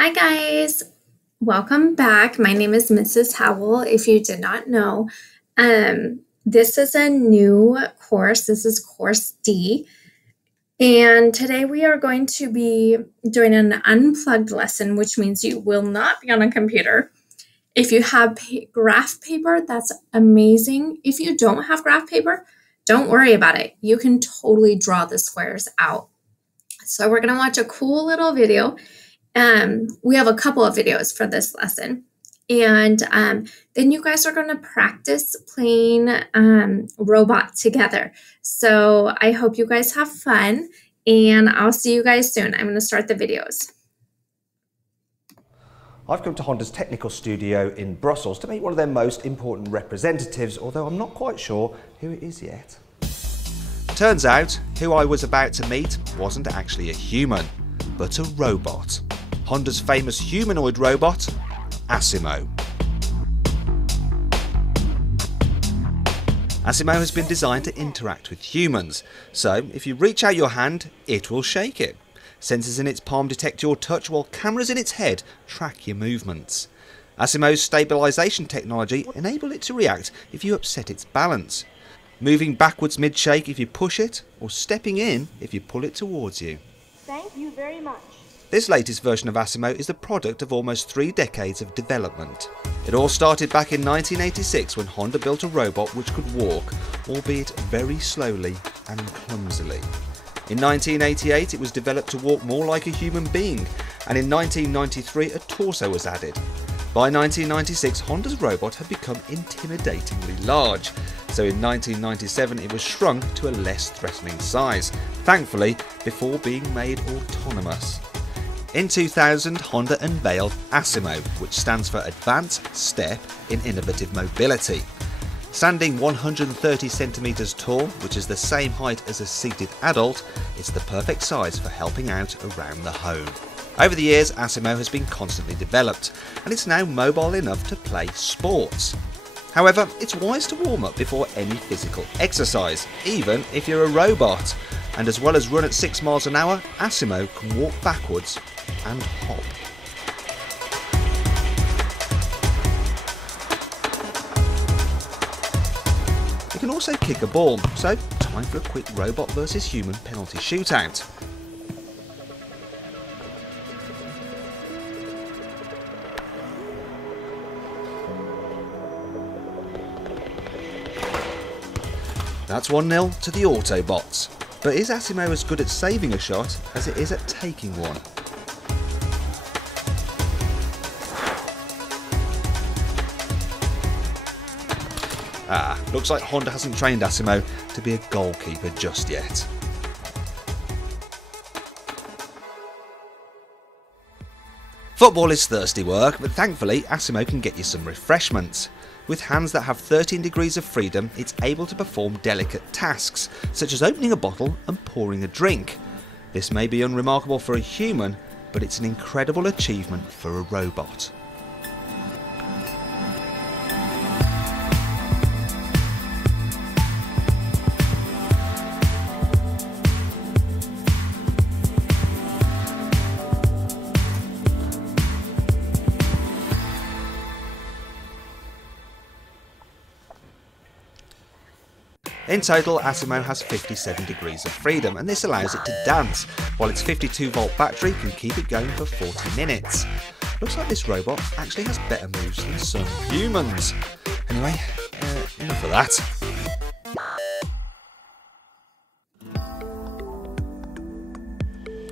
Hi guys, welcome back. My name is Mrs. Howell. If you did not know, this is a new course. This is course D. And today we are going to be doing an unplugged lesson, which means you will not be on a computer. If you have graph paper, that's amazing. If you don't have graph paper, don't worry about it. You can totally draw the squares out. So we're going to watch a cool little video. We have a couple of videos for this lesson. And then you guys are going to practice playing robot together. So I hope you guys have fun, and I'll see you guys soon. I'm going to start the videos. I've come to Honda's technical studio in Brussels to meet one of their most important representatives, although I'm not quite sure who it is yet. Turns out, who I was about to meet wasn't actually a human, but a robot. Honda's famous humanoid robot, Asimo. Asimo has been designed to interact with humans, so if you reach out your hand, it will shake it. Sensors in its palm detect your touch, while cameras in its head track your movements. Asimo's stabilisation technology enables it to react if you upset its balance, moving backwards mid-shake if you push it, or stepping in if you pull it towards you. Thank you very much. This latest version of Asimo is the product of almost 3 decades of development. It all started back in 1986 when Honda built a robot which could walk, albeit very slowly and clumsily. In 1988 it was developed to walk more like a human being, and in 1993 a torso was added. By 1996 Honda's robot had become intimidatingly large, so in 1997 it was shrunk to a less threatening size, thankfully before being made autonomous. In 2000 Honda unveiled Asimo, which stands for Advanced Step in Innovative Mobility. Standing 130 centimeters tall, which is the same height as a seated adult, it's the perfect size for helping out around the home. Over the years, Asimo has been constantly developed, and it's now mobile enough to play sports. However, it's wise to warm up before any physical exercise, even if you're a robot. And as well as run at 6 miles an hour, Asimo can walk backwards and hop. It can also kick a ball, so time for a quick robot versus human penalty shootout. That's 1-0 to the Autobots. But is Asimo as good at saving a shot as it is at taking one? Looks like Honda hasn't trained Asimo to be a goalkeeper just yet. Football is thirsty work, but thankfully Asimo can get you some refreshments. With hands that have 13 degrees of freedom, it's able to perform delicate tasks, such as opening a bottle and pouring a drink. This may be unremarkable for a human, but it's an incredible achievement for a robot. In total, Asimo has 57 degrees of freedom, and this allows it to dance, while its 52-volt battery can keep it going for 40 minutes. Looks like this robot actually has better moves than some humans. Anyway, enough of that.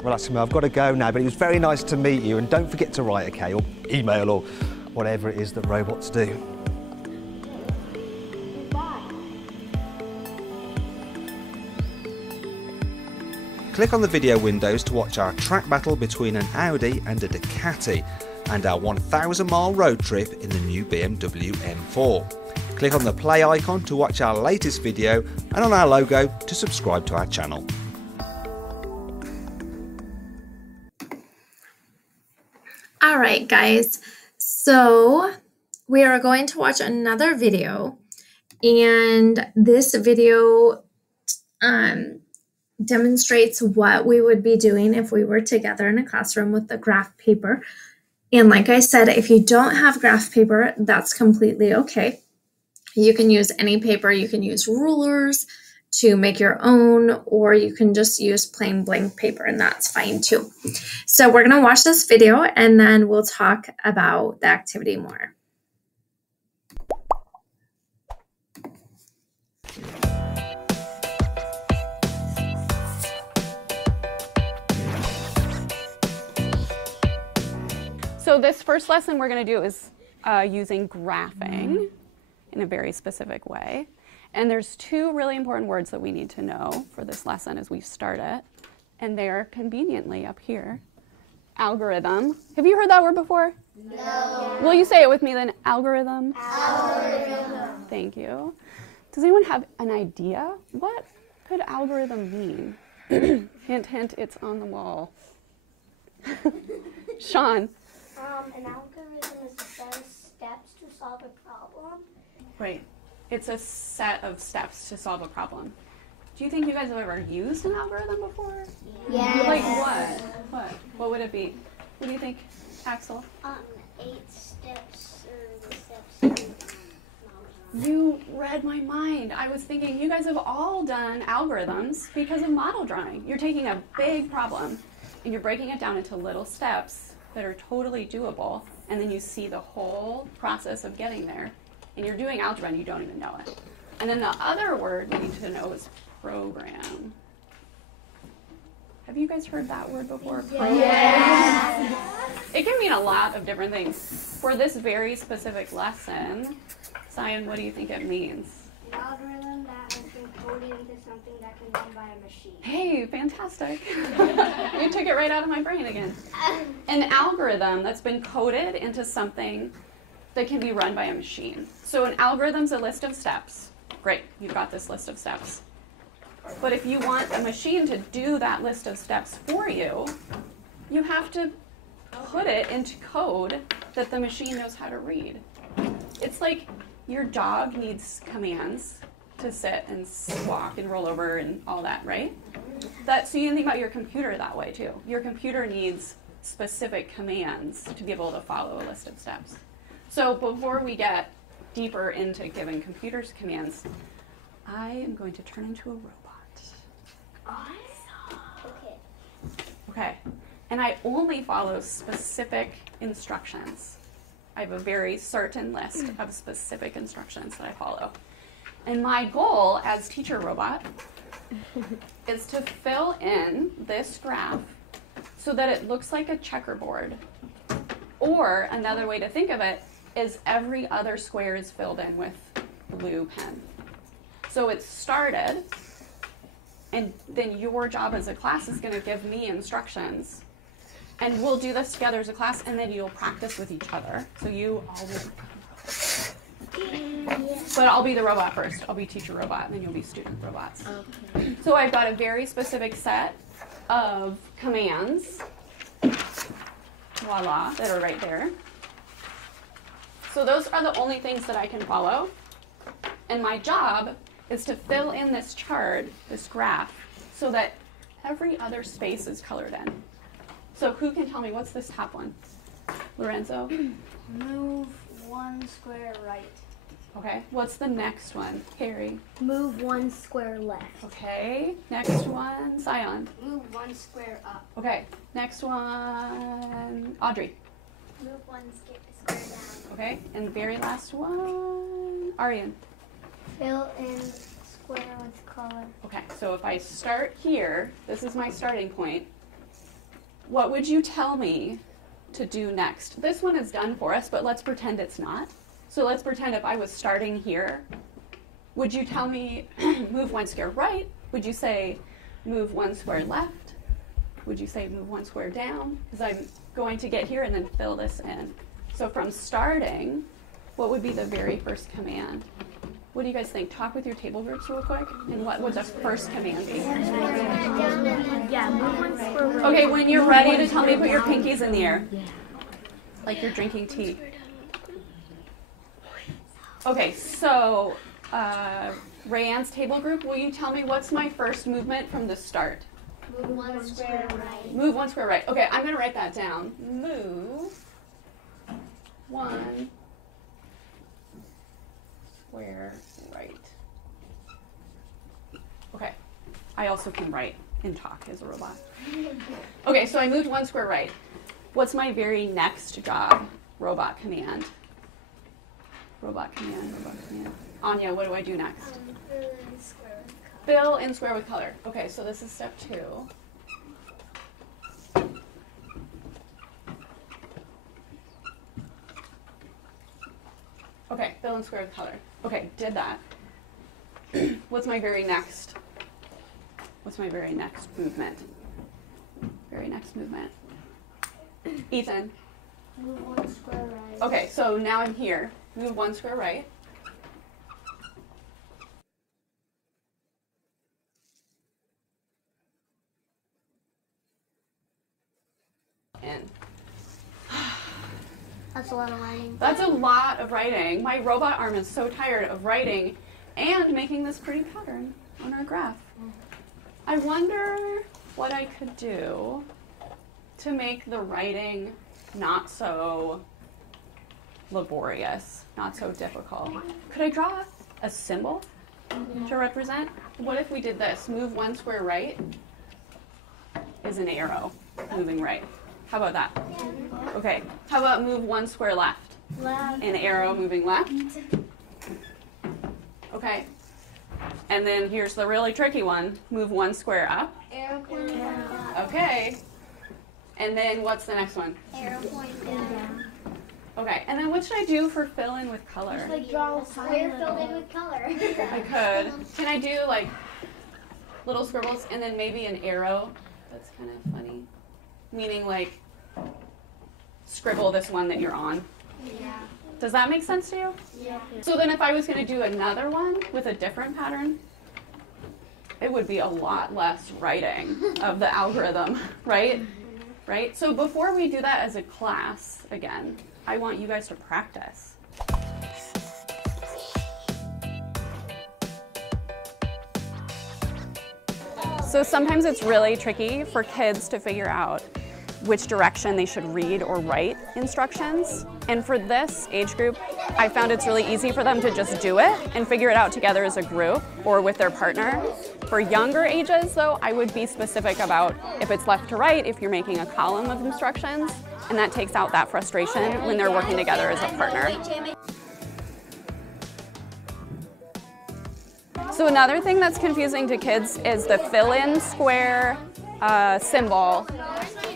Well, Asimo, I've got to go now, but it was very nice to meet you, and don't forget to write, okay, or email, or whatever it is that robots do. Click on the video windows to watch our track battle between an Audi and a Ducati, and our 1,000-mile road trip in the new BMW M4. Click on the play icon to watch our latest video, and on our logo to subscribe to our channel. Alright guys, so we are going to watch another video, and this video demonstrates what we would be doing if we were together in a classroom with the graph paper. And like I said, if you don't have graph paper, that's completely okay. You can use any paper. You can use rulers to make your own, or you can just use plain blank paper, and that's fine too. So we're going to watch this video and then we'll talk about the activity more. So this first lesson we're going to do is using graphing in a very specific way. And there's two really important words that we need to know for this lesson as we start it. And they're conveniently up here. Algorithm. Have you heard that word before? No. Will you say it with me then? Algorithm? Algorithm. Thank you. Does anyone have an idea? What could algorithm mean? Hint, hint, it's on the wall. Sean. An algorithm is a set of steps to solve a problem. Right. It's a set of steps to solve a problem. Do you think you guys have ever used an algorithm before? Yes. Like what? What would it be? What do you think, Axel? 8 steps or the steps. You read my mind. I was thinking you guys have all done algorithms because of model drawing. You're taking a big problem and you're breaking it down into little steps that are totally doable, and then you see the whole process of getting there, and you're doing algebra and you don't even know it. And then the other word we need to know is program. Have you guys heard that word before? Program? Yes. It can mean a lot of different things. For this very specific lesson, Zion, what do you think it means? An algorithm that has been coded into something that can be run by a machine. Hey, fantastic. You took it right out of my brain again. An algorithm that's been coded into something that can be run by a machine. So an algorithm's a list of steps. Great, you've got this list of steps. But if you want a machine to do that list of steps for you, you have to put it into code that the machine knows how to read. It's like your dog needs commands to sit and walk and roll over and all that, right? So you can think about your computer that way too. Your computer needs specific commands to be able to follow a list of steps. So before we get deeper into giving computers commands, I am going to turn into a robot. Awesome. Okay. Okay, and I only follow specific instructions. I have a very certain list of specific instructions that I follow. And my goal as teacher robot is to fill in this graph so that it looks like a checkerboard. Or another way to think of it is every other square is filled in with blue pen. So it's started, and then your job as a class is going to give me instructions. And we'll do this together as a class, and then you'll practice with each other. So you all will become robots. But I'll be the robot first. I'll be teacher robot, and then you'll be student robots. Okay. So I've got a very specific set of commands, voila, that are right there. So those are the only things that I can follow. And my job is to fill in this chart, this graph, so that every other space is colored in. So who can tell me, what's this top one? Lorenzo? Move 1 square right. Okay. What's the next one? Harry? Move 1 square left. Okay. Next one? Zion? Move 1 square up. Okay. Next one? Audrey? Move 1 square down. Okay. And the very last one? Aryan? Fill in square with color. Okay. So if I start here, this is my starting point. What would you tell me to do next? This one is done for us, but let's pretend it's not. So let's pretend if I was starting here, would you tell me move 1 square right? Would you say move 1 square left? Would you say move 1 square down? Because I'm going to get here and then fill this in. So from starting, what would be the very first command? What do you guys think? Talk with your table groups real quick. And what would the first command be? Yeah, move 1 square right. Okay, when you're ready to tell me, put your pinkies in the air. Like you're drinking tea. Okay, so Rayanne's table group, will you tell me what's my first movement from the start? Move 1 square right. Move 1 square right. Okay, I'm going to write that down. Move 1 square right. Okay, I also can write and talk as a robot. Okay, so I moved 1 square right. What's my very next job? Robot command. Robot command, robot command. Anya, what do I do next? Fill in square with color. Okay, so this is step 2. Okay, fill in square with color. Okay, did that. What's my very next movement? Very next movement. Ethan. Move 1 square right. Okay, so now I'm here. Move 1 square right. In. That's a lot of writing. That's a lot of writing. My robot arm is so tired of writing and making this pretty pattern on our graph. I wonder what I could do to make the writing not so laborious, not so difficult. Could I draw a symbol to represent? What if we did this? Move 1 square right is an arrow moving right. How about that? Okay. How about move 1 square left? Left. An arrow moving left. Okay. And then here's the really tricky one. Move 1 square up. Arrow pointing up. Okay. And then what's the next one? Arrow pointing down. Okay. And then what should I do for fill in with color? Just like draw a square filled in with color. I could. Can I do like little scribbles and then maybe an arrow? That's kind of funny. Meaning like scribble this one that you're on. Yeah. Does that make sense to you? Yeah. So then if I was going to do another one with a different pattern, it would be a lot less writing of the algorithm, right? Right? So before we do that as a class, again, I want you guys to practice. So sometimes it's really tricky for kids to figure out which direction they should read or write instructions. And for this age group, I found it's really easy for them to just do it and figure it out together as a group or with their partner. For younger ages, though, I would be specific about if it's left to right, if you're making a column of instructions, and that takes out that frustration when they're working together as a partner. So another thing that's confusing to kids is the fill-in square symbol,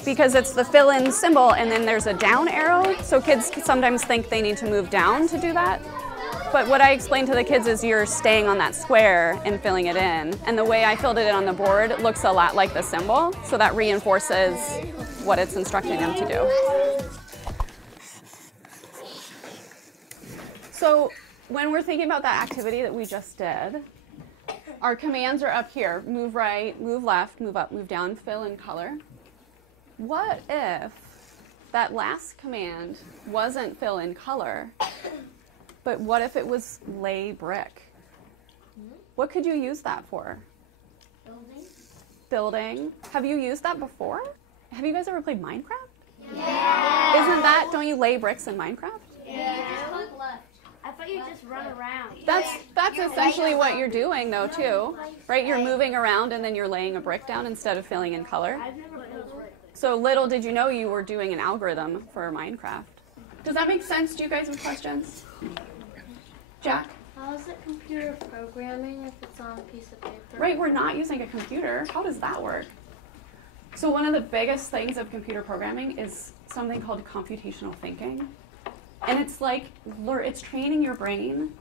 because it's the fill-in symbol and then there's a down arrow, so kids sometimes think they need to move down to do that. But what I explain to the kids is you're staying on that square and filling it in, and the way I filled it in on the board looks a lot like the symbol, so that reinforces what it's instructing them to do. So when we're thinking about that activity that we just did, our commands are up here. Move right, move left, move up, move down, fill in color. What if that last command wasn't fill in color, but what if it was lay brick? What could you use that for? Building. Building. Have you used that before? Have you guys ever played Minecraft? Yeah. Isn't that, don't you lay bricks in Minecraft? Yeah. Left. I thought you just run around. That's essentially what you're doing though too, right? You're moving around and then you're laying a brick down instead of filling in color. I've never played brick. So little did you know you were doing an algorithm for Minecraft. Does that make sense? Do you guys have questions? Jack? How is it computer programming if it's on a piece of paper? Right, we're not using a computer. How does that work? So one of the biggest things of computer programming is something called computational thinking. And it's like, it's training your brain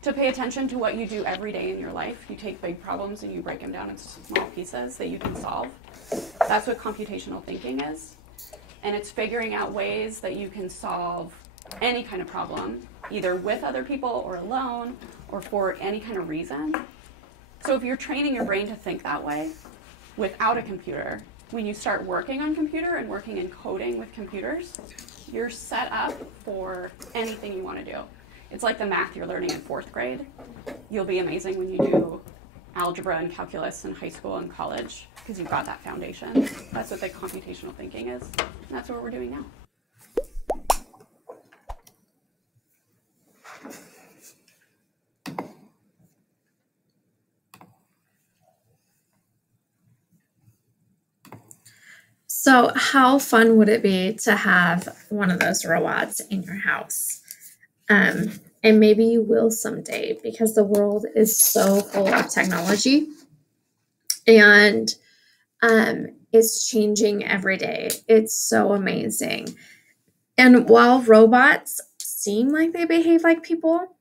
to pay attention to what you do every day in your life. You take big problems and you break them down into small pieces that you can solve. That's what computational thinking is. And it's figuring out ways that you can solve any kind of problem, either with other people or alone or for any kind of reason. So if you're training your brain to think that way without a computer, when you start working on computer and working in coding with computers, you're set up for anything you want to do. It's like the math you're learning in 4th grade. You'll be amazing when you do algebra and calculus in high school and college because you've got that foundation. That's what the computational thinking is. And that's what we're doing now. So how fun would it be to have one of those robots in your house? And maybe you will someday, because the world is so full of technology, and it's changing every day. It's so amazing. And while robots seem like they behave like people,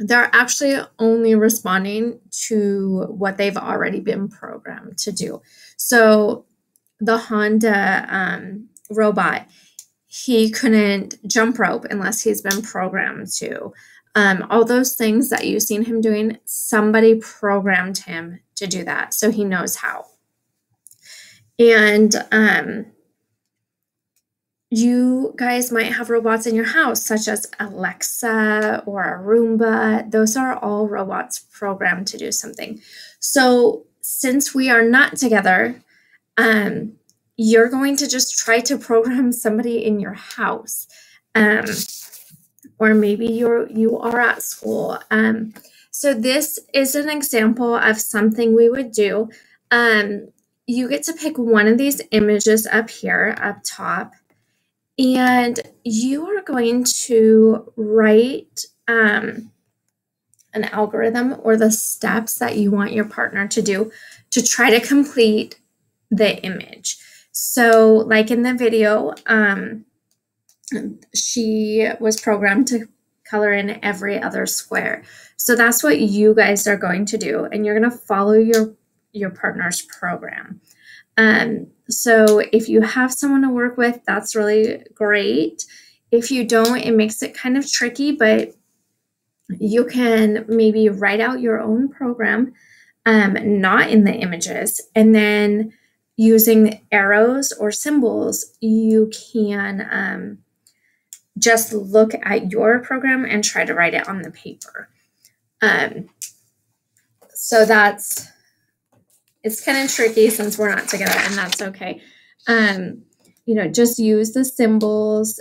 they're actually only responding to what they've already been programmed to do. So the Honda robot, he couldn't jump rope unless he's been programmed to. All those things that you've seen him doing, somebody programmed him to do that, so he knows how. And you guys might have robots in your house, such as Alexa or a Roomba. Those are all robots programmed to do something. So since we are not together, you're going to just try to program somebody in your house. Or maybe you are at school. So this is an example of something we would do. You get to pick one of these images up here, up top, and you are going to write an algorithm or the steps that you want your partner to do to try to complete the image. So like in the video, she was programmed to color in every other square. So that's what you guys are going to do, and you're going to follow your partner's program. So if you have someone to work with, that's really great. If you don't, it makes it kind of tricky, but you can maybe write out your own program, not in the images, and then using arrows or symbols, you can just look at your program and try to write it on the paper. So it's kind of tricky since we're not together, and that's okay. Just use the symbols.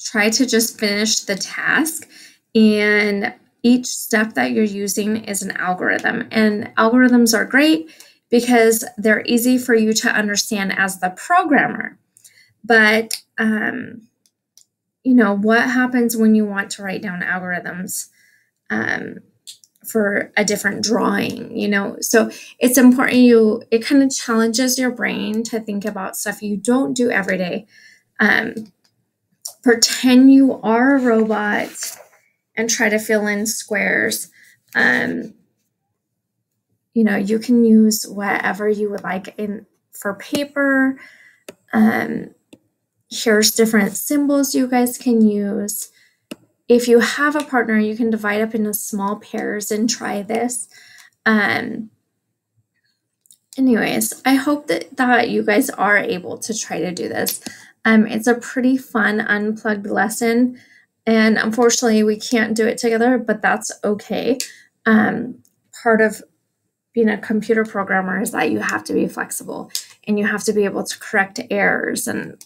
Try to just finish the task, and each step that you're using is an algorithm. And algorithms are great because they're easy for you to understand as the programmer. But, what happens when you want to write down algorithms for a different drawing, So it's important it kind of challenges your brain to think about stuff you don't do every day. Pretend you are a robot and try to fill in squares. You can use whatever you would like for paper. Here's different symbols you guys can use. If you have a partner, you can divide up into small pairs and try this. Anyways, I hope that you guys are able to try to do this. It's a pretty fun unplugged lesson, and unfortunately we can't do it together, but that's okay. Part of being a computer programmer is that you have to be flexible, and you have to be able to correct errors and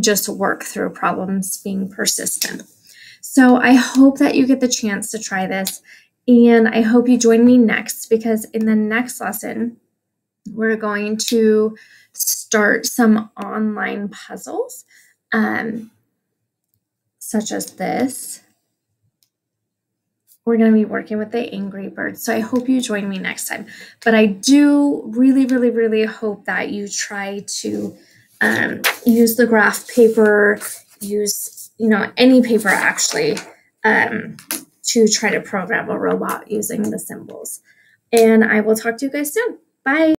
just work through problems, being persistent. So I hope that you get the chance to try this, and I hope you join me next, because in the next lesson, we're going to start some online puzzles, such as this. We're going to be working with the Angry Birds, so I hope you join me next time. But I do really, really, really hope that you try to use the graph paper, use any paper actually, to try to program a robot using the symbols. And I will talk to you guys soon. Bye.